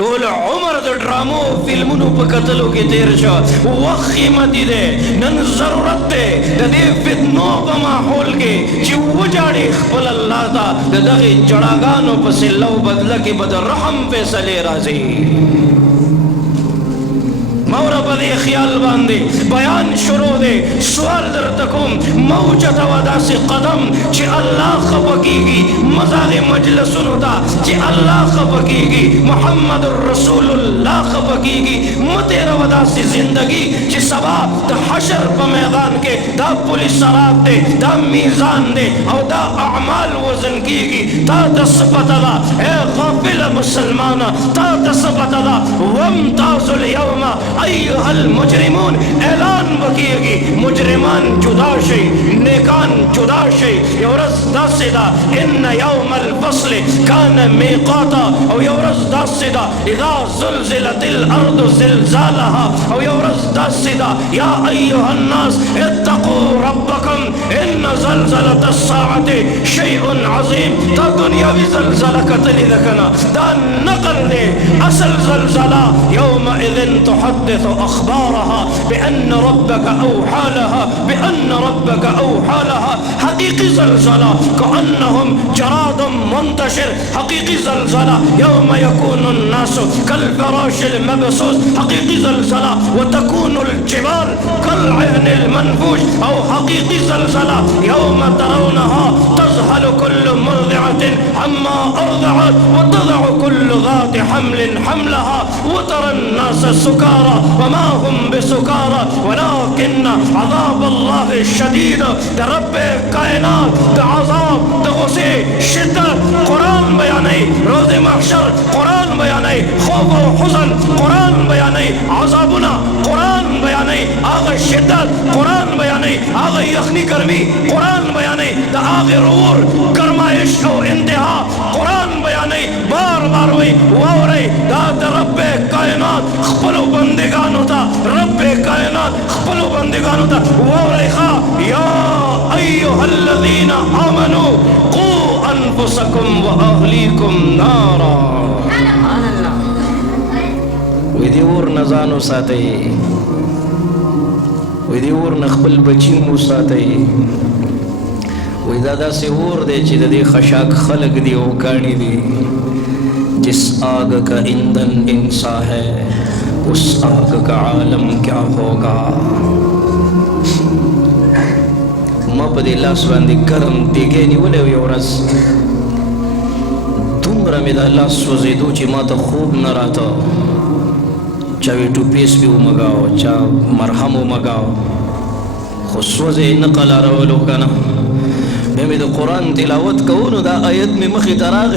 टोल उमर द ड्रामो फिल्मों पे कत्लो के तेर शो वक्त कीमती दे नन जरूरत दे दे फितनों का माहौल के ची वजाड़ी खपल अल्लाह ता दगे जड़ागानो पसे लो बदला के बदर रहम फैसले राजी मौरा बदे ख्याल बांधे बयान शुरू दे सवाल दर तकुम मौजत वदा से कदम चे अल्लाह खपकीगी मजागे मजलिस होता चे अल्लाह खपकीगी मोहम्मद रसूलुल्लाह खपकीगी मतेरा वदा से जिंदगी चे सबा द हशर प मैदान के दा पुलिस सरात दे दा मीज़ान दे और दा अमाल वजन कीगी ता दस पतला ए गाफिल मुसलमान ता दस पतला वमताजुल यौमा अय्युहल मुजरिमून ऐलान बकीगी मुजरिमान जुदा शे नेकान जुदा शे यौरस दासिदा इन यौमल फस्ल कान मीक़ाता और यौरस दासिदा इज़ा ज़ुलज़िलतिल अर्दु ज़िलज़ालहा और यौरस दासिदा या अय्युहन नास इत्तक़ू रब्बकुम इन ज़लज़लतस साअति शैउन अज़ीम ता दुनियावी ज़लज़ला कतली दकना दा नक़ल दे असल ज़लज़ला यौमइज़िन तुहद्दिस अखबारहा बिअन्न रब्बक औहा लहा बिअन्न रब्बक औहा लहा हकीकी ज़लज़ला कअन्नहुम जरादुम मुंतशिर हकीकी ज़लज़ला यौम यकूनुन नासु कल फ़राशिल मबसूस हकीकी ज़लज़ला व तकूनुल जिबाल कल अहनिल मनफूश औ हकीकी ज़लज़ला यौम तरौनहा तज़हलु कुल्लु मुर्दिअतिन अम्मा अर्दअत व तज़अ कुल्लु ज़ाति हम्लिन हम्लहा व तरन नास सुकारा वमा हुम बिसुकारा वलाकिन अज़ाब अल्लाह शदीद रब कायनात द अज़ाब द गुस्से शिद्दत कुरान बयाने रोज़े महशर कुरान बयाने खौफ व हुज़न कुरान बयाने अज़ाबुना कुरान बयाने आगे शिद्दत कुरान बयाने आगे यखनी गर्मी कुरान बयाने द आगे रूर गरमाइश और इंतहा कुरान बयाने बार बार वही वावरे द रब कायनात खपलो बंदेगान होता रब कायनात खपलो बंदेगान होता वावरे खा या अय्युहल्लज़ीना आमनू qu अनफुसकुम व अहलीकुम नारा विधि और नजानो साथे विधि और नखबल बची मुसाते दादा से और दे ची दे खशाक खलक दी ओ कानी दी जिस आग का ईंधन इंसा है उस आग का आलम क्या होगा मपदी लास्वांदी गरम दिगे नी वले योरस तुमरा मेदा लास्वजे दो ची माता खूब न रहता चाहे टूपीस भी उमगाओ चा मरहम उमगाओ खुशवजे नकल आ रहा लोग ना मैं तो कुरान तिलावत करूँ दा आयत में मखी तराग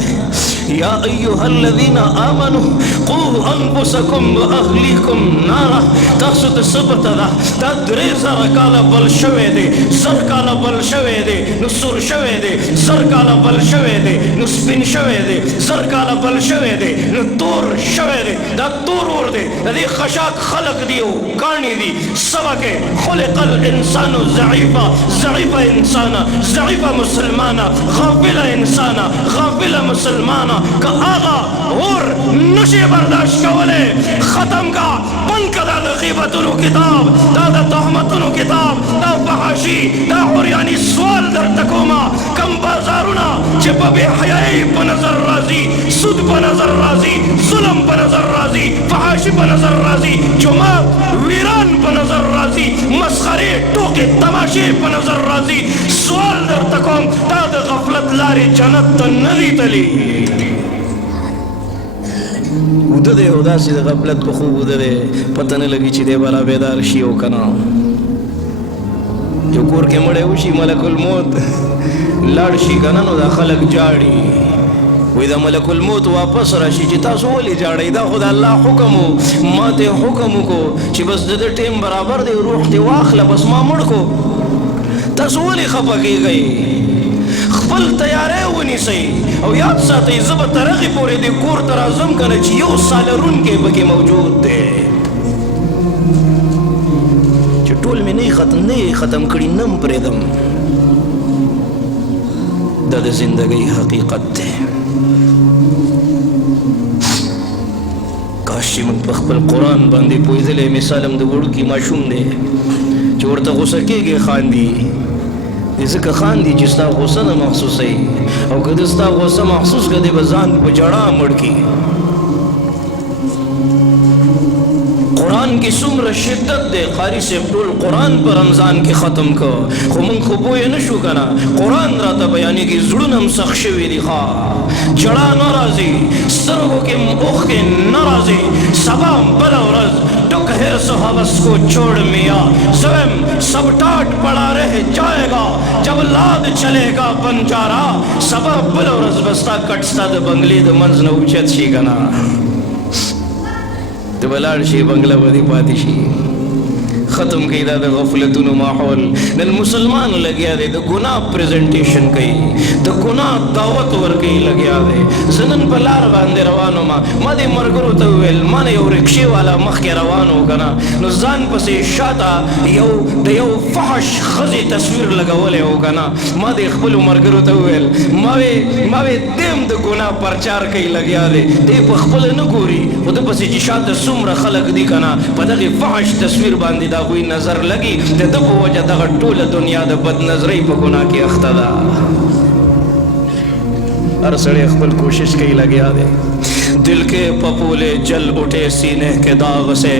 या अय्युहल्लज़ीना आमनू qu अनफुसकुम व अहलीकुम नारा तासुत सबतदा ता द्रेज़र काला बल शवे दे सर काला बल शवे दे नुसुर शवे दे सर काला बल शवे दे नुस्पिन शवे दे सर काला बल शवे दे नुतूर शवे दे दा तूर उर दे दी खशाक खलक दियो कानी दी सबके खुलिकल इंसानु ज़ईफ़ा ज़ईफ़ा इंसाना ज़ईफ़ा मुसलमाना गाफिला इंसाना गाफिला मुसलमाना का आगा और नशे बर्दाश्त कवले खत्म का बंद कदा ग़ीबतुन किताब दादा तहमतुन किताब दा फहाशी दा और यानी सवाल दर तकोमा कम बाजारुना जब बेहयाई पर नजर राजी सुद पर नजर राजी जुल्म पर नजर राजी फहाशी पर नजर राजी जुमात वीरान पर नजर राजी मस्खरे टोके तमाशे पर नजर राजी सवाल दर तकोम दादा गफलत लारी जन्नत नदी तली उदे उदासी गफलत को खूब उदे पता नहीं लगी चिदे वाला बेदार शियो कना जो कोर के मड़े उशी मलकुल मौत लाड़शी कना नो दा खलक जाड़ी विदा मलकुल मौत वापस राशि चिता सोली जाड़ी दा खुदा अल्लाह हुक्म माते हुक्म को ची बस दे टाइम बराबर दे रूह ते वाखला बस मामड़ को तसोली खपा की गई खपल तैयारे वनी सही और याद साथे जब तरगी पूरे दे कोर तराजम कने ची यो साल रुन के बके मौजूद थे टोल में नहीं खत्म कड़ी नम प्रेदम दद जिंदगी हकीकत थे کاش چې موږ په خپل قرآن باندې پوهېدلی. مثال هم د وړوکي ماشوم دی چې ورته غوسه کېږي خاندي. ځکه خاندي چې ستا غوسه نه محسوسوي، او که ده ستا غوسه محسوس کړه دی به ځان په جړا مړ کړي. قرآن کی څومره شدت دی. قاری صاحب ټول قرآن په رمضان کې ختم کړ، خو موږ خو پوه نه شو که نه. قرآن راته بیانېږي، زړونه هم سخت شوي دي. جړا نه راځي، سترګو کې اوښکې نه راځي. سبا بله ورځ ٹک حرص و حوث کو چھوڑ میاں سویم سب ٹاٹ پڑا رہ جائے گا جب لاد چلے گا بنجارا. سبا بله ورځ به ستا کټ ستا د بنګلې د منځ نه اوچت شي که نه، ته به لاړ شي، بنګله به دې پاتې شي. ختم کړي دا د غفلتونو ماحول. نن مسلمان لګیا دی د ګناه پریزنټیشن کوي، د ګناه دعوت ورکوي لګیا دی. زه نن په لار باندې روان وم، ما دې ملګرو ته وویل ما نه یو رکشې والا مخکې روان و که نه، نو ځان پسې شاته د یو فحش ښځې تصویر لګولی و که نه. ما دې خپلو ملګرو ته وویل ما وې دې هم د ګناه پرچار کوي لګیا دی، دې په خپله نه ګوري، خو ده پسې چې شاته څومره خلک دي که نه په دغې فحش تصویر باندې دا هغوی نظر لګي، د ده په وجه دغه ټوله دنیا د بد نظرۍ په ګناه کې اخته ده. हर सड़े खपल कोशिश कई लगे दे दिल के पपोले जल उठे सीने के दाग से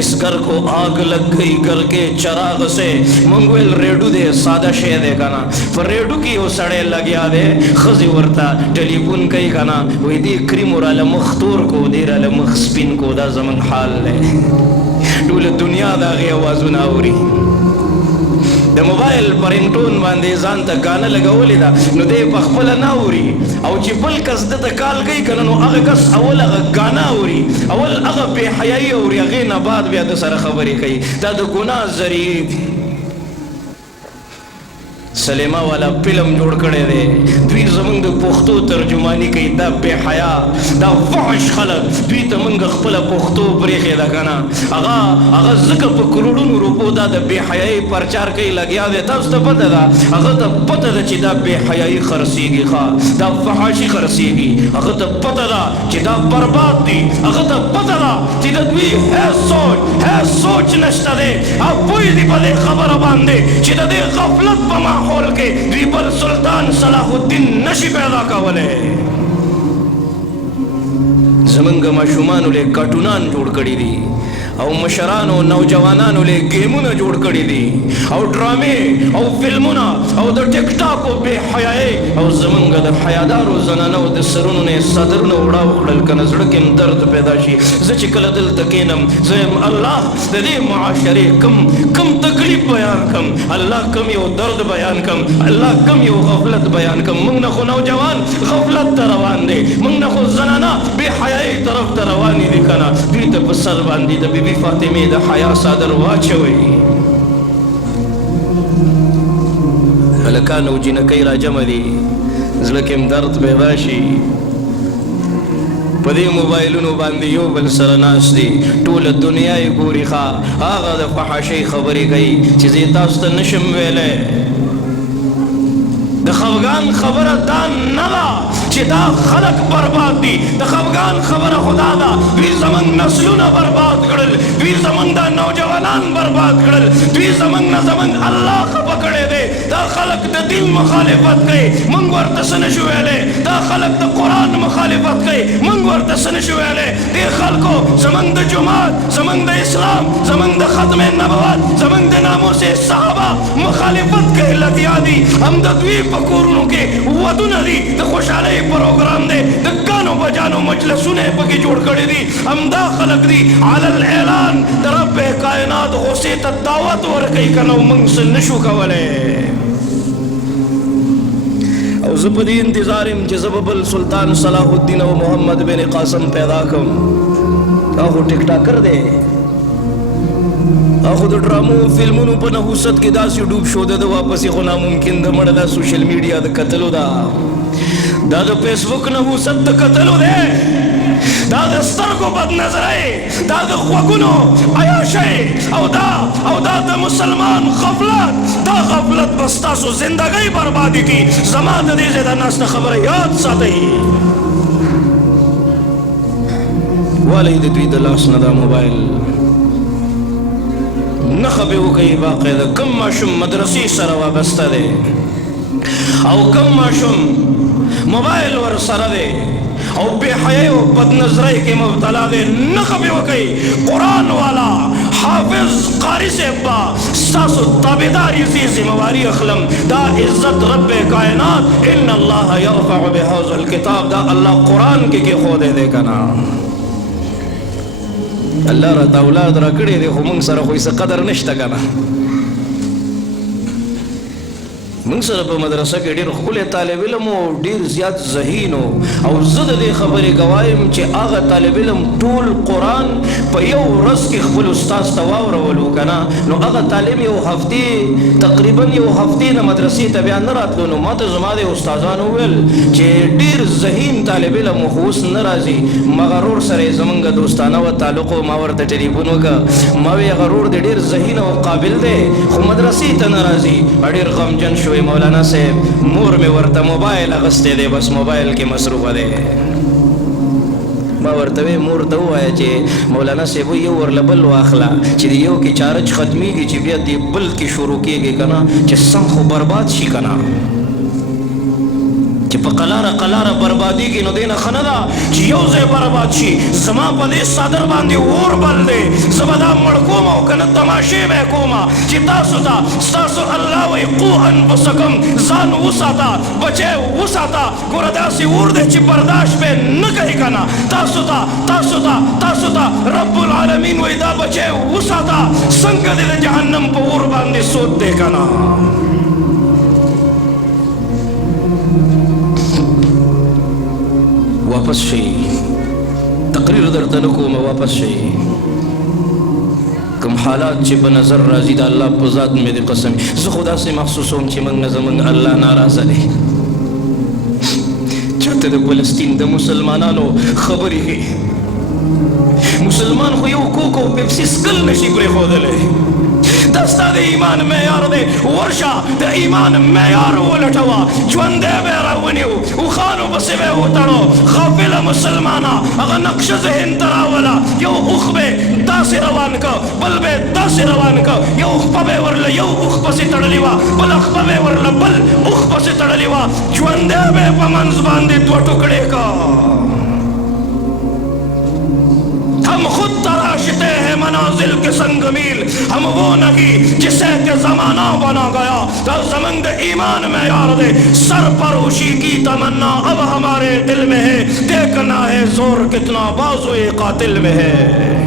इस घर को आग लग गई घर के चराग से मंगवेल रेडू दे सादा शे दे गाना पर रेडू की वो सड़े लगे दे खजी वरता टेलीफोन कई गाना वही दी क्रीम और अल मख्तूर को देर अल मखस्पिन को दा जमन हाल ले टूल दुनिया दा गया आवाज़ नावरी د موبایل پر انټون باندې ځان ته غانه لګولې ده نو دې په خپل نه اوري او چې بل کس د کال کوي کنه نو هغه کس اول هغه غانه اوري اول هغه به حیايي اوري هغه نه بعد بیا د سره خبرې کوي دا د ګناه ذریعہ سلیما والا فلم جوړ کړی دی دوی زمونږ د پښتو ترجمانی کوي دا بے حیا دا فحش خلک دوی ته مونږ خپل پښتو پرېښې ده که نه هغه ځکه په کروڑونو روپو دا د بے حیایي پرچار کوي لګیا دی تاسو ته پته ده هغه ته پته ده چې دا بے حیایي خرڅېږي ښه دا فحاشي خرڅېږي هغه ته پته ده چې دا برباد دي هغه ته پته ده چې د دوی هیڅ سوچ نشته دی او پوه دي په دې خبره باندې چې د دې غفلت په ماحول کې دوی بل سلطان صلاح الدین نشي پیدا کولی زمونږ ماشومانو له کارټونان جوړ کړي دي او مشرانو نوجوانانو له گیمونه جوړ کړي دي او ډرامې او فلمونه او د ټیک ټاک او بے حیايي او زمونږ د حیادارو زنانو د سرونو نه صدرونه وړاو کړل کنه زړه کې درد پیدا شي زه چې کله دلته کینم زه الله د دې معاشرې کم تکلیف بیان کم الله کم یو درد بیان کم الله کم یو غفلت بیان کم موږ نه خو نوجوان غفلت ته روان دی موږ نه خو زنانه بے حیايي طرف ته روانې دي کنه دوی ته په سر باندې د بی فاطمه د حیا صادر واچوي هلکانو جنکۍ را جمع دي زړه کې درد پیدا شي په دې موبایلونو باندې یو بل سره ناست دي ټوله دنیا یې ګوري ښه هغه د فحاشۍ خبرې کوي چې زه تاسو ته نشم ویلی د خفګان خبره دا نه ده چې دا خلک برباد دي د خفګان خبره خدا ده دوی زمونږ نسلونه برباد کړل دوی زمونږ دا نوجوانان برباد کړل دوی زمونږ نه زمونږ الله خفه کړی دی دا خلک د دین مخالفت کوي موږ ورته څه نشو ویلی دا خلک د قرآن مخالفت کوي موږ ورته څه نشو ویلی دې خلکو زمونږ د جماعت زمونږ د اسلام زمونږ د ختم نبوت زمونږ د ناموس صحابه مخالفت کوي لګیا دي هم د دوی په کورونو کې ودونه دي د خوشحالۍ پروګرام دی د ګانو بجانو مجلسونه یې پکې جوړ کړي دي همدا خلک دي علی الاعلان د رب کائنات غصې ته دعوت ورکوي که نه موږ څه نشو کولی او زه په دې انتظار یم چې زه به بل سلطان صلاح الدین او محمد بن قاسم پیدا کړم دا خو ټیک ټاکر دی خو د ډرامو فلمونو په نحوست کې داسې ډوب شو ده د واپسې خو ناممکن ده مړه دا سوشل میډیا د کتلو ده دا د فیسبوک نحوست د کتلو دی دا د سترګو بد نظرۍ دا د غوږونو عیاشۍ او دا د مسلمان غفلت دا غفلت به ستاسو زندګۍ بربادي کړي زما د دې ځای د ناسته خبره یاد ساتئ والی د دوی د لاس نه دا موبایل نښه به وکوي باقاعده کوم ماشوم مدرسې سره وابسته دی او کوم ماشوم موبایل ور سره دی او بے حیائی و بدنظری کی مبتلا دے نخبی وکی قرآن والا حافظ قاری سے با ستاسو تابداری زیزی مواری اخلم دا عزت رب کائنات ان اللہ یرفع بحوز الكتاب دا اللہ قرآن کی خودے دے کنا اللہ را اولاد را کڑی دے خو منگ سر خوی سے قدر نشتا کنا من سره په مدرسه کې ډېر ښکلی طالب علم و ډېر زیات ذهین و او زه د دې خبرې ګوایم چې هغه طالب علم ټول قرآن په یو ورځ کې خپل استاذ ته واورولو که نه نو هغه طالب یو هفتې تقریبا یو هفتې نه مدرسې ته بیا نه راتلو نو ما ته زما د استادانو وویل چې ډېر ذهین طالب علم و خو اوس نه راځي مغرور سره یې زمونږ دوستانه و تعلق و ما ورته ټلیفون وکړه ما وی هغه رور دی ډېر ذهین او قابل دی خو مدرسې ته نه راځي ډېر غمجن شو مولانا صاحب مور میں ورطا موبائل اغسطے دے بس موبائل کے مصروف دے ما ورطوے مور تو آیا چے مولانا صاحب یو ورلبل واخلا چے دیو کی چارج ختمی گی چے بیا دی بل کی شروع کیے گی کنا چے سم خو برباد شی کنا چه پا قلارا بربادی کی نو دینا خندا چه یوزے برباد شی زما پا دے صادر باندی اور بل دے زبدا مڑکوما و کنت تماشے بے کوما چه تاسو تا ستاسو اللہ وی قو انفسکم زان وساتا بچے وساتا گوردا سی اور دے چه برداشت بے نکہی کنا تاسو تا رب العالمین وی دا بچے وساتا سنگ دل جہنم پا اور باندی سود دے کنا واپس شئی تقریر در تنکو میں واپس شئی کم حالات چی بنظر رازی دا اللہ پزاد میں دی قسم زو خدا سے مخصوصوں چی منگ نظمنگ اللہ ناراض لے چاہتے دا فلسطین دا مسلمانانو خبری ہے مسلمان خو یو کوکو پیپسی سکل نشی پری خود لے دستا دے ایمان میار دے ورشا دے ایمان میار ولٹوا جوندے بے راونیو اخانو بسی بے اتڑو غافل مسلمانا اگا نقش ذہن تراولا یو اخ بے داسی روان کا بل بے داسی روان کا یو اخ پبے ورل یو اخ پسی تڑلیوا بل اخ پبے ورل بل اخ پسی تڑلیوا جوندے بے پمنز باندے دو ٹکڑے کا ہم خود تراشتے ہیں منازل کے سنگ میل ہم وہ نہیں جسے کہ زمانہ بنا گیا تو زمند ایمان میں یار دے سرپروشی کی تمنا اب ہمارے دل میں ہے دیکھنا ہے زور کتنا بازوئے قاتل میں ہے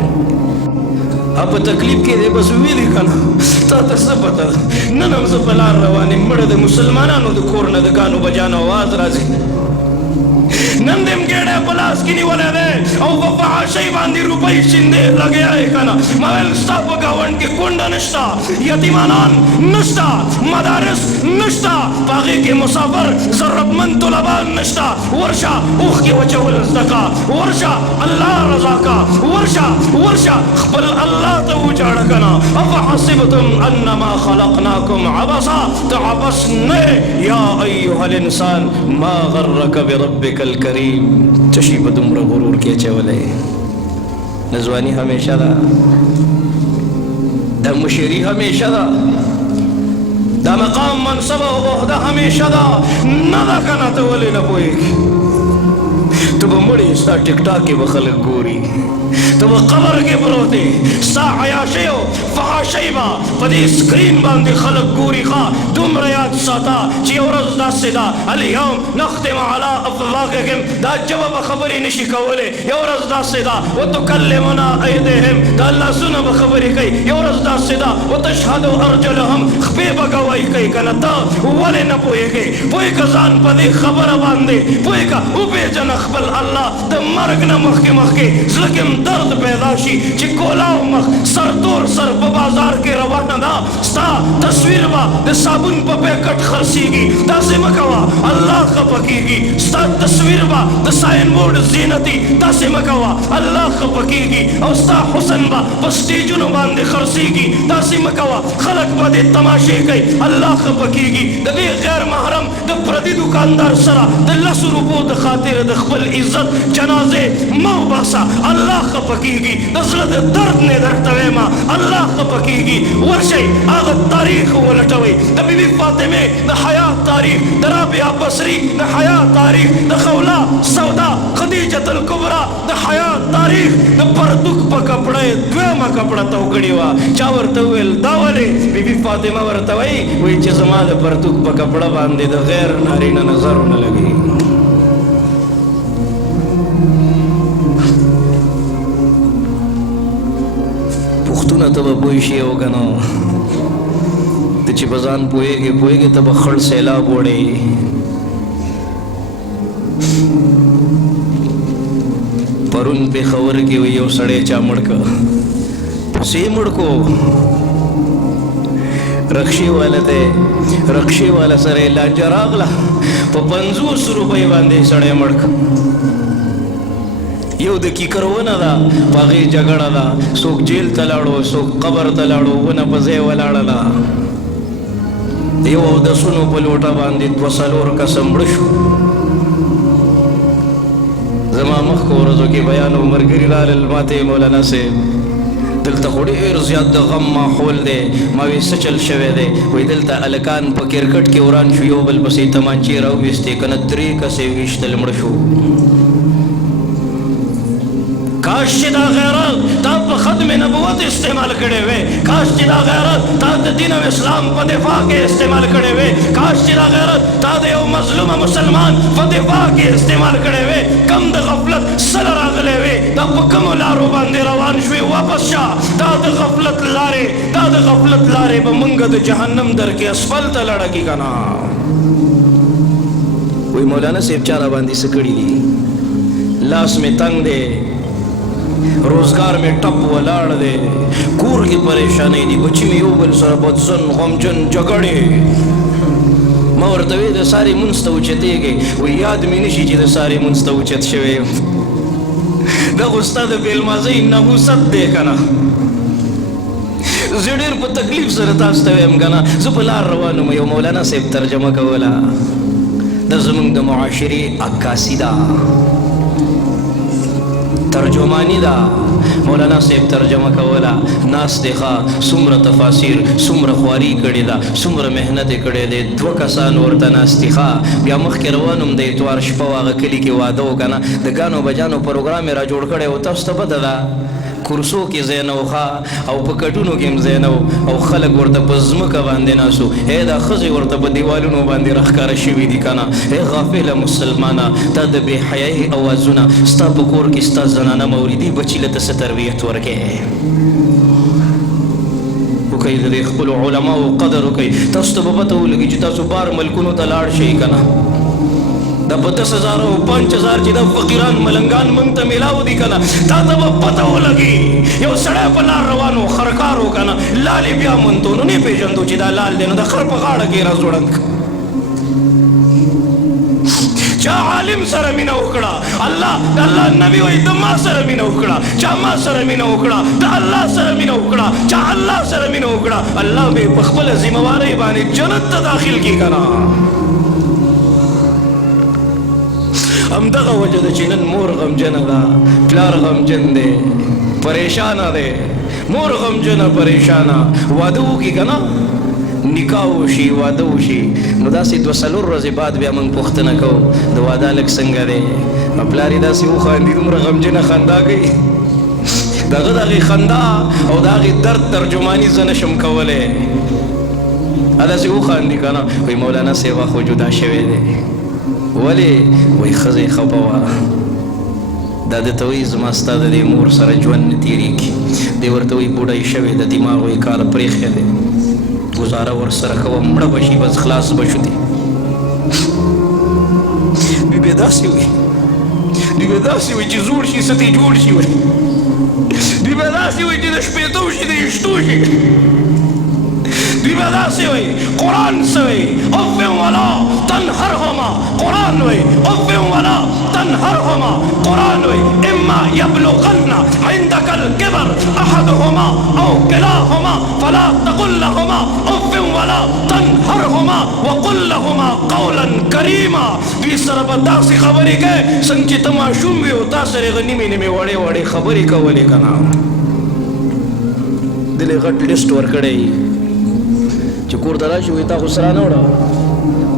اب تکلیف کے دے بس ویلی کنا تا تسبتا ننم زبلار روانی مرد مسلمانانو دو کورن دکانو بجانو آواز رازی نندم گیڑے پلاس کی نہیں ولے دے او وفا شئی باندی روپئی شندے لگے آئے کنا مویل ستاپ گاون کی کنڈا نشتا یتیمانان نشتا مدارس نشتا باغی کے مسافر ضربمند طلبان نشتا ورشا اوخ کی وجہ والزدقا ورشا اللہ رضا کا ورشا خبل اللہ تو جاڑ کنا افحسبتم انما خلقناکم عبسا تعبس نے یا ایوہ الانسان ما غرک بربک الکریم چشی بدمر غرور کیا چولے نزوانی ہمیشہ دا مشیری ہمیشہ دا مقام منصب و عہدہ ہمیشہ ندا کنا تولی نپوئی تو بمڑی ستا ٹک ٹاک کے بخلق گوری تو وہ قبر کے بروتے سا عیاشے ہو فحاشے با پدی سکرین باندی خلق گوری خواہ دم ریاد ساتا چی ورز دا سدا اليوم نختم على افواقهم دا جواب خبری نشی کولے یورز دا سدا وتکلمنا ایدہم دا اللہ سنہ بخبری کئی یورز دا سدا وتشہدو ارجلہم خبی بگوائی کئی کنتا والے نہ پوئے گئے پوئے کا زان پدی خبر باندے پوئے کا اوپے جن اخبر اللہ دا مرگ نہ مخی زلکم درد وخت پیدا شي چې کولاو مخ سر تور سر په بازار کې روانه ده ستا تصویر به د صابون په پیکټ خرڅېږي داسې مه کوه الله خفه کېږي ستا تصویر به د ساین بورډ زینتي داسې مه کوه الله خفه کېږي او ستا حسن به په سټیجونو باندې خرڅېږي داسې مه کوه خلک به دې تماشې کوي الله خفه کېږي د دې غیر محرم د پردي دکاندار سره د 10 روپو د خاطر د خپل عزت جنازې مه وباسه الله خفه کېږي د زړه د درد نه درته وایم الله خفه کېږي ورشئ هغه تاریخ ولټوئ د بي بي فاطمې د حیات تاریخ د رابعه بصري د حیات تاریخ د خولا سودا خدیجة الکبرا د حیات تاریخ د پرتوک په کپړه دویمه کپړه تو کړې وه چا ورته وویل دا ولې بي بي فاطمه ورته وایي چې زما د پرتوک په کپړه باندې د غیر نارینه نظر ونه لګي پښتونه ته به پوه شي او که نه ته چې په ځان پوهېږې ته به خړ سیلاب وړې پرون پېښور کې وي یو سړی چا مړ که پسې مړ کو رکشې والا ته رکشې والا سره لانجه راغله په 50 روپۍ باندې سړی مړ که یو د کیکر ونه ده په هغې جګړه ده څوک جیل ته لاړو څوک قبر ته لاړو ونه په ځای ولاړه ده یو اودسونو په لوټه باندې 2-4 کسه مړه شو زما مخکې ورځو کې بیان و ملګري رالل ماته مولانا صاحب دلته خو ډېر زیات د غم ماحول دی ما وی څه چل شوی دی وایي دلته هلکان په کرکټ کې وران شو یو بل پسې تمانچې راوویستې که نه 3 کسې ویشتل مړه شو کاش چې دا غیرت تا په ختم نبوت استعمال کړی وی کاش چې دا غیرت تا د دین او اسلام په دفاع کې استعمال کړی وی کاش چې دا غیرت تا د یو مظلوم مسلمان په دفاع کې استعمال کړی وی کم د غفلت سره راغلی وی دا په کومو لارو باندې روان شوې واپس شه دا د غفلت لارې به موږ د جهنم در کې اسفل ته لړکي که نه وی مولانا صاحب چا را باندې څه کړي دي لاس مې تنګ دی روزگار میں ٹپ ولاړ دے کور کی پریشانی دی بچی میں یو بل سره بدزن غمجن جګړې ما ورته وی د ساري مونځ ته اوچتېږې وایي یاد مې نه شي چې د ساري مونځ ته اوچت شوی یم دغه ستا د بېلمازۍ نحوست دی که نه زه ډېر په تکلیف سره تاسو ته وایم که نه زه په لار روان یم یو مولانا صاحب ترجمه کوله دا زمونږ د معاشرې عکاسي ده ترجمانی دا مولانا صاحب ترجمه کوله ناس دی ښه څومره تفاسیر څومره خواري کړې ده څومره محنت یې کړی دی 2 کسان ورته ناست دي ښه بیا مخکې روان هم د اتوار شپه و هغه کلي کې واده و که نه د ګانو بجانو پروګرام یې را جوړ کړی و تاسو ته پته ده کرسو کې ځای نه و ښه او په کټونو کې هم ځای نه و او خلک ورته په ځمکه باندې ناست و دا ښځې ورته په دیوالونو باندې راښکاره شوي دي که نه غافله مسلمانه تا د بې حیایي اوازونه ستا په کور کې ستا زنانه موریدي بچي له ته څه تربیت ورکې وکئ د دې خپلو علماو قدر وکئ تاسو ته به پته ولګي چې تاسو بار ملکونو ته لاړ شئ که نه دا په 10,000 او 5,000 چې دا فقیران ملنګان موږ ته میلاو دي که نه تا ته به پته ولګي یو سړی په لار روان و خرکار و که نه لال یې بیا منتو نو نه پېژندو چې دا لال دی نو د خر په غاړه کې یې را زوړند چا عالم سره مینه وکړه الله د الله نبی وایي د ما سره مینه وکړه چا ما سره مینه وکړه د الله سره مینه وکړه چا الله سره مینه وکړه الله به په خپله ذمهوارۍ باندې جنت ته داخل کړي که نه همدغه وجه ده چې نن مور غمجنه ده پلار غمجن دی پریشانه دی مور غمجنه پریشانه واده وکړي که نه نکاح وشي واده وشي نو داسې 2-4 ورځې بعد بیا موږ پوښتنه کوو د واده هلک څنګه دی پلار یې داسې وخاندي دومره غمجنه خندا کوي د هغه د هغې خندا او د هغې درد ترجماني زه نشم کولی داسې وخاندي که نه وایي مولانا صاحب خو جدا شوی دی ولې وایي ښځه یې خفه وه دا درته وایي زما ستا د دې مور سره ژوند نه تېرېږي دی ورته وایي بوډۍ شوې د دماغ وایي کار پرېښی دی گزاره ورسره کوم مړه به شي بس خلاص به شو دی دوی به داسې وایي چې زوړ شي څه ته یې جوړ شي وایي داسې وایي چې د شپېتو شي د اشتو شي دوی به داسې وایي قرآن څه وایي اف ولا تنهرهما قرآن وایي اف ولا تنهرهما قرآن وایي اما يبلغن عندك الكبر احدهما او كلاهما فلا تقل لهما اف ولا تنهرهما وقل لهما قولا كريما دوی سره به داسې خبرې کوي څنګه چې ته ماشوم وي او تا سره هغه نیمې نیمې وړې وړې خبرې کولې که نه دلې غټ لیسټ ورکړی چې کور ته راشي وایي تا خو څه رانه وړه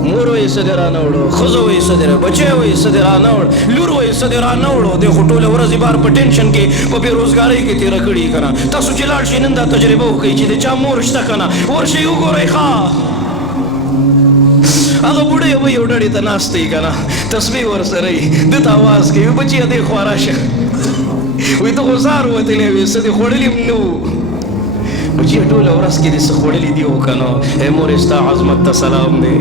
مور وایي څه دې رانه وړه ښځه وایي څه دې بچی وایي څه دې رانه وړه لور وایي څه دې رانه وړه دی خو ټوله ورځې بار په ټینشن کې په بېروزګارۍ کې تېره کړي که نه تاسو چې لاړ شئ نن دا تجربه وکړئ چې د چا مور شته که نه ورشئ وګورئ ښه هغه بوډۍ به یو ډډې ته ناست دی که نه تسبیح ورسره وي ده ته اواز کوي بچیه دې خوا راشه وایي ته خو سهار وتلی وې څه دې خوړلي هم نه وو بچیه ټوله ورځ کې دې څه خوړلي دي او که نه ای مورې ستا عظمت ته سلام دی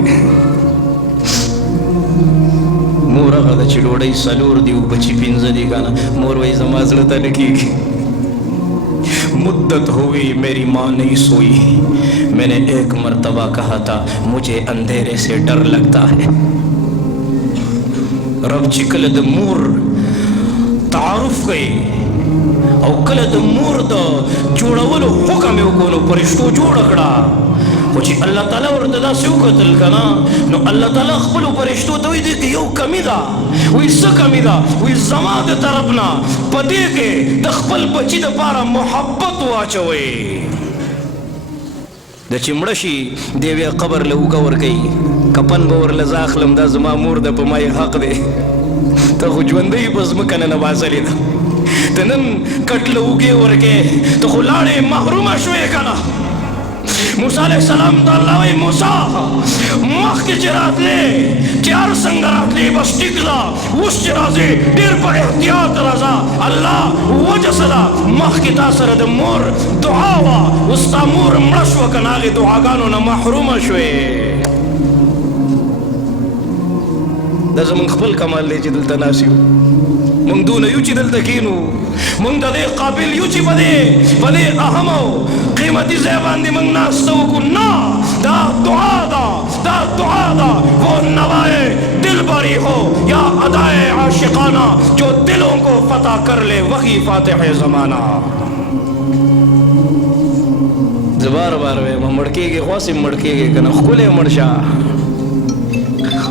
مور هغه ده چې ډوډۍ څلور دي او بچي پنځه دي که نه مور وایي زما زړه ته نه کېږي مدت ہوئی میری ماں نہیں سوئی میں نے ایک مرتبہ کہا تھا مجھے اندھیرے سے ڈر لگتا ہے رب چې کله د مور تعارف کوي او کله د مور د جوړولو حکم یې وکړو نو فرشتو جوړه کړه خو چې الله تعالی ورته داسې وکتل که نه نو الله تعالی خپلو فرشتو ته وایي دې کې یو کمي ده وایي څه کمي ده وایي زما د طرف نه په دې کې د خپل بچي دپاره محبت واچوئ د چې مړه شي دی بیا قبر له اوږه ورکوي کفن به ورله زه اخلم دا زما مور ده په ما یې حق دی ته خو ژوندۍ په ځمکه نه نباسلې ده ته نن کټ له اوږې ورکې ته خو لاړې محرومه شوې که نه موسی علیہ السلام ته الله وایي موسی مخکې چې راتلې چې هر څنګه راتلې بس ټیک ده اوس چې راځې ډېر په احتیاط راځه الله وجه څه ده مخکې تا سره د مور دعا وه اوس تا مور مړه شوه که نه هغې دعاګانو نه محرومه شوې دا زمونږ خپل کمال دی چې دلته ناست یو مونږ دونه یو چې دلته کښېنو مونږ د دې قابل یو چې په دې اهم او قیمتي ځای باندې مونږ ناسته وکړو نه دا دعا ده دا دعا ده وہ نوائے دل بری ہو یا ادائے عاشقانہ جو دلوں کو فتح کر لے وہی فاتح زمانہ زه بار بار وایم مړ کېږې خواسې مړ کېږې که نه ښکلی مړ شه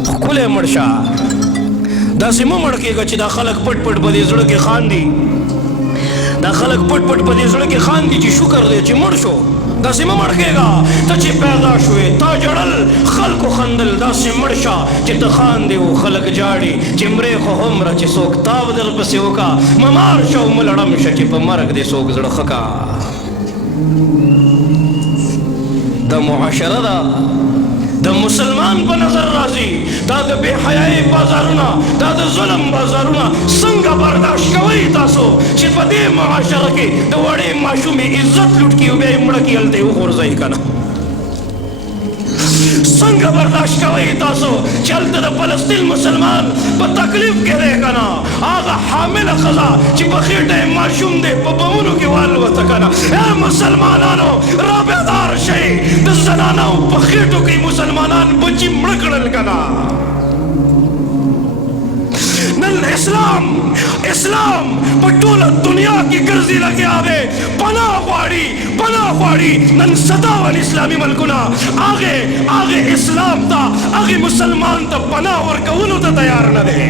ښکلی مړ شه داسې مه مړ کېږه چې دا خلک پټ پټ په دې زړه کې خاندي دا خلک پټ پټ په دې زړه کې خاندي چې شکر دی چې مړ شو داسې مه مړ کېږه ته چې پیدا شوې تا جړل خلکو خندل داسې مړ شه چې ته خاندې و خلک جاړي چې مرې خو هومره چې څوک تاو درپسې وکړه ممار شه او مه لړم شه چې په مرګ دې څوک زړه ښه کا دا معاشره ده د مسلمان په نظر راځي دا د بې حیایي بازارونه دا د ظلم بازارونه څنګه برداشت کوئ تاسو چې په دې معاشره کې د وړې ماشومې عزت لوټ کړي او بیا یې مړه کړي هلته یې وغورځوئ که نه څنګه برداشت کوئ تاسو چې هلته د فلسطین مسلمان په تکلیف کې دی که نه هغه حامله ښځه چې په خېټه یې ماشوم دی په بمونو کې والوته که نه ای مسلمانانو را بیدار شئ د زنانو په خېټو کې مسلمانان بچي مړه کړل که نه نن اسلام په ټوله دنیا کې ګرځي لګیا دی پناه غواړي نن 57 اسلامي ملکونه هغې اسلام ته هغې مسلمان ته پناه ورکولو ته تیار نه دی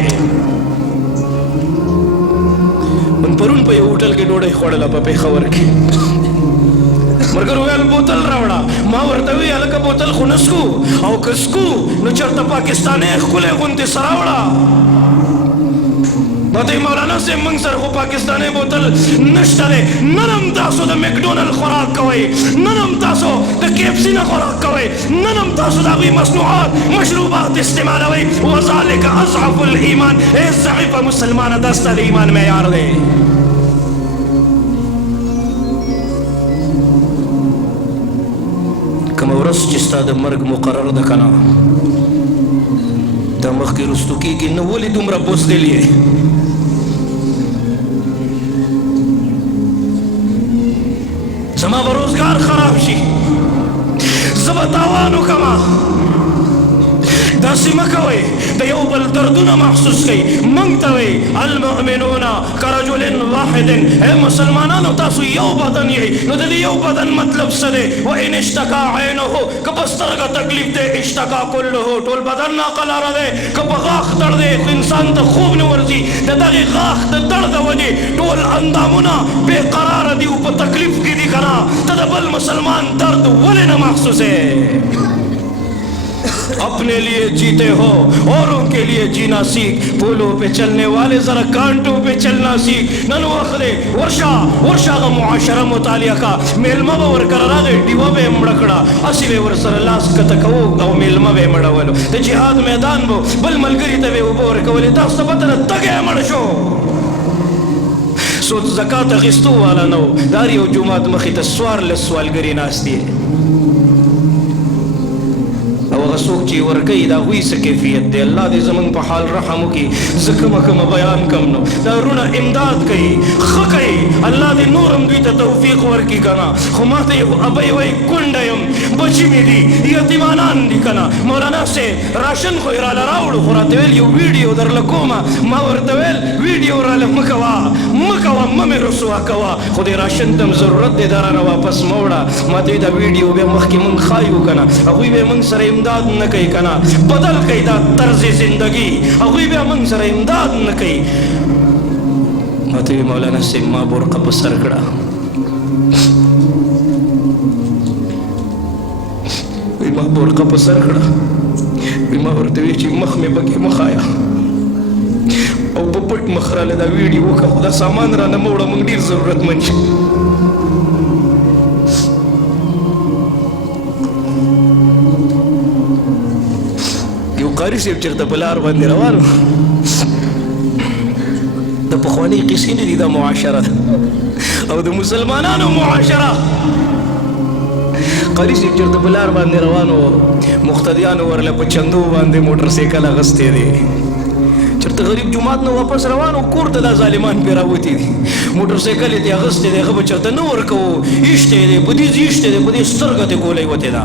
من پرون په یو هوټل کې ډوډۍ خوړله په پېښور کې ملګرو ویل بوتل راوړه ما ورته وی هلکه بوتل خو نه څکو او که څکو نو چېرته پاکستانۍ ښکلی غوندې څه راوړه ما ته مولانا صاحب موږ سره خو پاکستانۍ بوتل نشته دی نن هم تاسو د مکډونل خوراک کوئ نن هم تاسو د KFC نه خوراک کوئ نن هم تاسو د هغوی مصنوعات مشروبات استعمالوئ وذلک اضعف الایمان ای ضعیفه مسلمانه دا ستا د ایمان معیار دی کومه ورځ چې ستا د مرګ مقرر ده که نه دا مخکې رستو کېږي نه ولې دومره بوزدل یې زما به روزګار خراب شي، زه به تاوان وکړمه. داسې مه کوئ، د یو بل دردونه محسوس کړئ. موږ ته وایي المؤمنون کرجل واحد، ای مسلمانانو تاسو یو بدن یې. نو د دې یو بدن مطلب څه دی؟ وان اشتکا عینه، که په سترګه تکلیف دی اشتکا کله، ټول بدن ناقلاره دی. که په غاښ درد دی خو انسان ته خوب نه ورځي، د دغې غاښ د درد د وجې ټول اندامونه بې قراره دي او په تکلیف کې دي که نه؟ ته د بل مسلمان درد ولې نه محسوسې؟ अपने लिए जीते हो औरों के लिए जीना सीख. पुलों पे चलने वाले जरा कांटों पे चलना सीख. नन वखरे वर्षा का मुआशरा मुतालिया का मेलमा वर करारा दे डिवा बे मड़कड़ा असिले वर सर लास कतको औ मेलमा बे मड़वलो ते जिहाद मैदान बो बल मलगरी तवे उबोर कवले दास पतर तगे मड़शो सो زکات غستو والا نو داری او جمعات مخې ته سوار لسوالګری ناستي او هغه څوک چې ورکوي د هغوی څه کیفیت دی. الله دې زموږ په حال رحم وکړي. زه کومه بیان کم نو دا وروڼه امداد کوي، ښه کوي. الله دې نور هم دوی ته توفیق ورکړي که نه. خو ما ته ابۍ وایي کونډه یم، بچي مې دي، یتیمانان دي که نه. مولانا صاحب راشن خو یې راله راوړو، خو راته ویل یو ویډیو درله کومه. ما ورته ویل ویډیو راله مه کوه، مه مې رسوا کوه، خو دې راشن ته هم ضرورت دی، دا رانه واپس مه وړه. ما ته دا ویډیو بیا مخکې موږ ښایو که نه، هغوی بیا موږ سره امداد نه کوي که نه. بدل کوي دا طرز زندگی، هغوی بیا موږ سره امداد نه کوي. ما ته مولانا صاحب ما برقه په سر کړه، ما برقه په سر کړه. ما ورته ویل چې مخ مې پکې مه ښایه او په پټ مخ راله دا ویډیو وکړه، خو دا سامان رانه مه وړه، موږ ډېر ضرورتمند شو. قاری صاحب چېرته په لار باندې روان و، د پخوانۍ قصې نه دي، دا معاشره ده او د مسلمانانو معاشره. قاری صاحب چېرته په لار باندې روان و، مقتدیانو ورله په چندو باندې موټر سایکل اغوستی دی. چېرته غریب جومات نه واپس روان و، کور ته دا ظالمان پرې راوتي دي، موټر سایکل یې ترې اغوستی دی، هغه به چېرته نه ورکوو، ایښتی دی په دې ایښتی دی، په دې سترګه ترې ګولۍ وتې ده،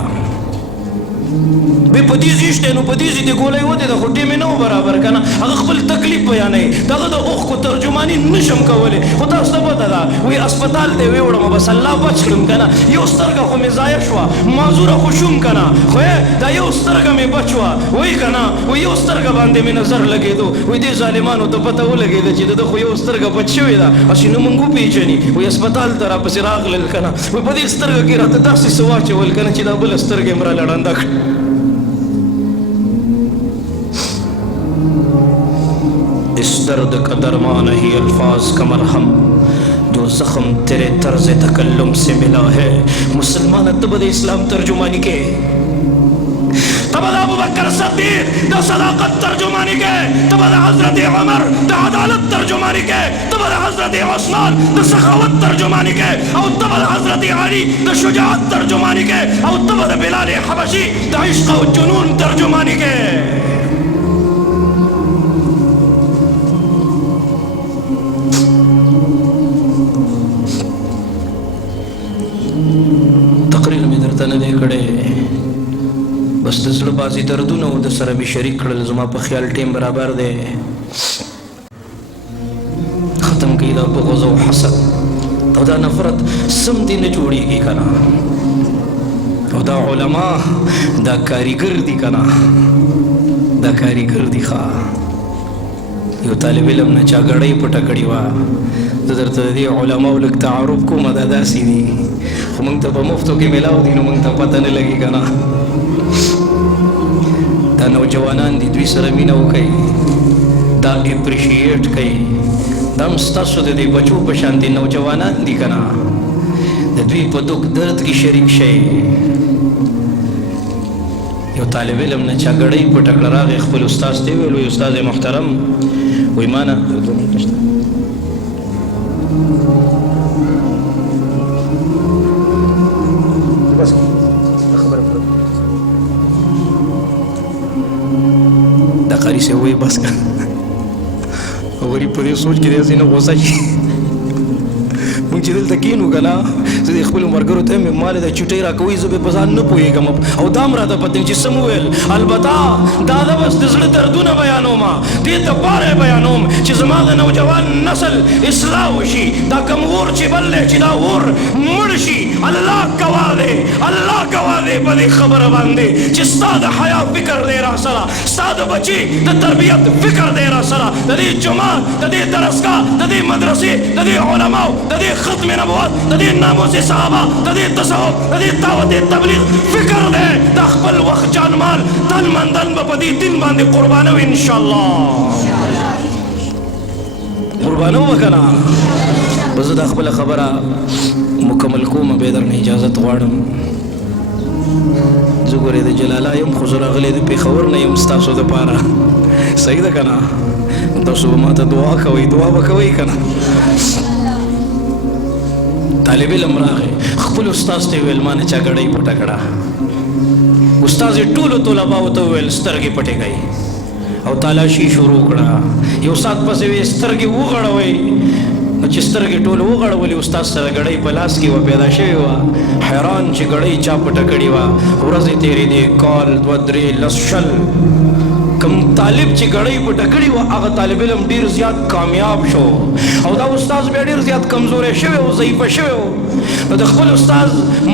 بې په دې ایښتی نو په دې دې ګولۍ وتې ده، خو ټیم یې نه و برابر که نه. هغه خپل تکلیف بیانوي، د هغه د اوښکو ترجماني نشم کولی، خو تاسو ته پته ده وایي اسپتال ته یې ویوړم، بس الله بچ کړم که نه. یو سترګه خو مې ضایع شوه، معذوره خو شوم که نه، خو دا یو سترګه مې بچ وه، وایي که نه، وایي یو سترګه باندې مې نظر لګېدو، وایي دې ظالمانو ته پته ولګېده چې د ده خو یو سترګه بچ شوې ده، هسې نه مونږ وپېژني. وایي اسپتال ته راپسې راغلل که نه، وایي په دې سترګه کې راته داسې څه واچول که نه چې دا بله سترګه مې راله ړنده کړه. इस दर्द का दरमा नहीं अल्फाज का मरहम, जो जख्म तेरे तर्ज तकल्लुम से मिला है. मुसलमान तबद इस्लाम तर्जुमानी के, तबद अबू बकर सिद्दीक द सदाकत तर्जुमानी के, तबद हजरत उमर द अदालत तर्जुमानी के, तबद हजरत उस्मान द सखावत तर्जुमानी के, और तबद हजरत अली द शुजाअत तर्जुमानी के, और तबद बिलाल हबशी द इश्क व जुनून तर्जुमानी के. بس د زړه بازي دردونه او د سره مې شریک کړل، زما په خیال ټیم برابر دی. ختم کړي دا بغض او حسد او دا نفرت، سم دې نه جوړېږي که نه. او دا علما دا کاریګر دي که نه، دا کاریګر دي. ښه یو طالب علم نه چا ګړۍ پټه کړې وه، زه درته د دې علماو لږ تعارف کوم، دا داسې دي، خو موږ ته په مفتو کې میلاو دي، نو موږ ته پته نه لګي که نه. دا نوجوانان دي، دوی سره مینه وکئ، دا اپریشیټ کئ، دا هم ستاسو د دې بچو په شان دي نوجوانان دي که نه، د دوی په دک درد کې شریک شئ. یو طالب علم نه چا ګړۍ پټه کړه، راغی خپل استاذ ته ویل، وایي استاد محترم، وایي ما نه دا قاری سے وایي بس که غریب په دې سوچ کې دی هسې نه غوسه شي، مونږ چې دلته کینو کنه زه د خپل مرګرو ته مې مال د چټي را کوي زه به په ځان نه پوهېږم او دا م راته پته چې څه مو ویل البته دا د بس د زړه دردونه بیانوم دې دپاره بیانوم چې زما د نوجوان نسل اصلاح وشي دا کم اور چې بل دی چې دا اور مړ شي الله ګواه دی الله ګواه دی په دې خبره باندې چې ستا د حیا فکر دی را سره ستا د بچي د تربیت فکر دی را سره د دې جومات د دې درسګاه د دې مدرسې د دې علماو د دې ختم نبوت د دې ناموس صحابه د دې تصوف د دې دعوت تبلیغ فکر دی د خپل وخت جان مال تن من دن به په دې دین باندې قربانو انشاءالله قربانو به که نه به زه دا خپله خبره مکمل کوم بیا درنه اجازت غواړم زه ګورې د جلاله یم خو زه راغلی د پېښور نه یم ستاسو دپاره صحیح ده که نه تاسو به ما ته دعا کوئ دعا به کوئ که نه طالب علم راغی خپل استاذ ته یې ویل ما نه چا ګړۍ پټه کړه استاذ یې ټولو طلباو ته وویل سترګې پټې کړئ او تالاشي شروع کړه یو سات پسې وې سترګې وغړوئ نو چې سترګې ټول وغړولې استاد سره ګړۍ په لاس کې وه پیدا شوې وه حیران چې ګړۍ چا پټه کړې وه ورځې تېرې دي کال دوه درې لس شل کم طالب چې ګړۍ پټه کړې وه هغه طالب علم ډېر زیات کامیاب شو او دا استاد بیا ډېر زیات کمزوری شوی و ضعیفه شوی و نو د خپل استاد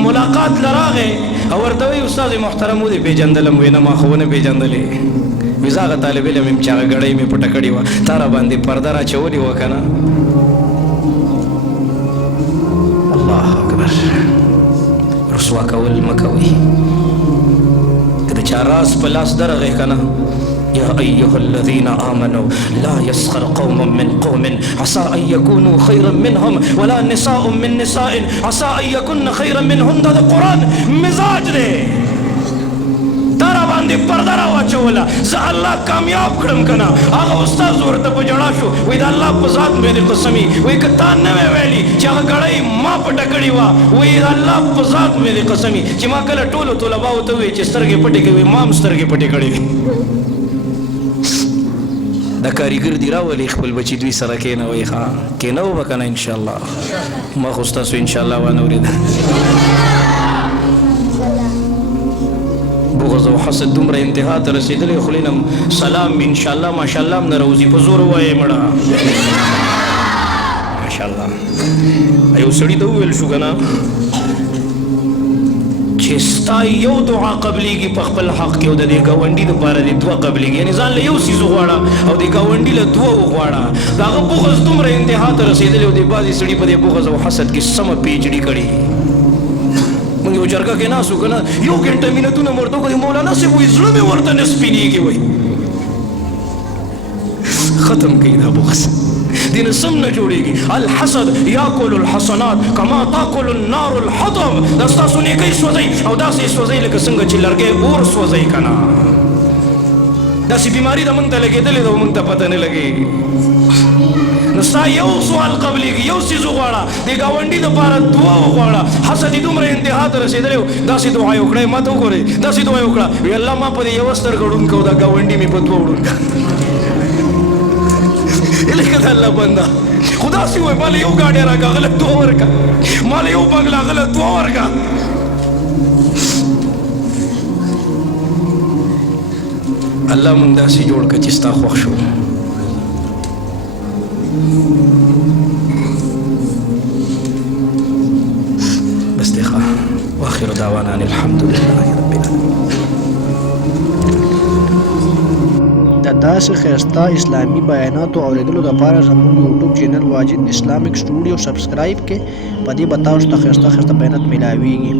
ملاقات له راغی او ورته وایي استاد محترم ودې پېژندلم وایي نه ما خو ونه پېژندلې وایي زه هغه طالب علم یم چې هغه ګړۍ مې پټه کړې وه تا را باندې پرده را اچولې وه که نه الله اکبر رسوا کول مه کوئ که د چا راز په لاس درغی که نه يا أيها الذين آمنوا لا يسخر قوم من قوم عسى أن يكونوا خيرا منهم ولا نساء من نساء عسى أن يكون خيرا منهن دا قرآن مزاج دے دارا باندې پرده را واچوله زه الله کامیاب کړم که نه هغه استاد ورته په ژړا شو وایي د الله په ذات مې دې قسمي وایي که تا نه وی ویلي چې هغه ګړۍ ما پټه کړې وه وایي د الله په ذات مې دې قسمي چې ما کله ټولو طلباو ته ووایي چې سترګې پټې کوي ما هم سترګې پټې کړې دي دا کاریګر دی راولي خپل بچي دوی سره کېنوئ ښه کېنو به که نه انشاءالله ما خو ستاسو انشاءالله وانه اورېده بغض او حسد دومره انتها ته رسېدلی خولې نه سلام انشاءالله ماشاءالله هم نه راوځي په زور ووایې مړه ماشاءالله یو سړي ته وویل شو که نه چې ستا یو دعا قبلیږي په خپل حق کې او د دې ګاونډي دپاره دې دوه قبلیږي یعنې ځان له یو څیز وغواړه او دې ګاونډي له دوه وغواړه د هغه بغض دومره انتها ته رسېدلی او دې بعضې سړي په دې بغض او حسد کې سمه پیچډي کړي موږ یو جرګه کې ناست وو که نه یو ګنټه مینتونه مې ورته وکړل مولانا صاحب وایي زړه مې ورته نه سپینېږي وایي ختم کوي دا بغض دین سم نه جوړېږي الحسد یاکل الحسنات کما تاکل النار الحطب دا ستاسو نیکۍ سوځئ او داسې سوځئ لکه څنګه چې لرګی اور سوځئ که نه داسې بیماري ده موږ ته لګېدلې ده او موږ ته پته نه لګېږي نو ستا یو سوال قبلیږي یو څیز وغواړه د ګاونډي دپاره دعا وغواړه حسد یې دومره انتها ته رسېدلی و داسې دعا یې وکړه ما ته وګورئ داسې دعا یې وکړه وی الله ما په دې یوه سترګه ړوند کړه او دا ګاونډي مې په دوه ړوند کړه لکه د الله بنده خو داسې ووایي ما له یو ګاډی راکړه هغه له دوه ورکړه ما له یو بنګله هغه له دوه ورکړه الله مونږ داسې جوړ کړه چې ستا خوښ شو بس دی ښه واخر دعوانا ان الحمد لله رب العالمین د داسې ښایسته اسلامي بیاناتو اورېدلو دپاره زموږ یوټیوب چینل واجد اسلامیک سټوډیو سبسکرایب کړئ په دې به تاسو ته ښایسته بیانات میلاویږي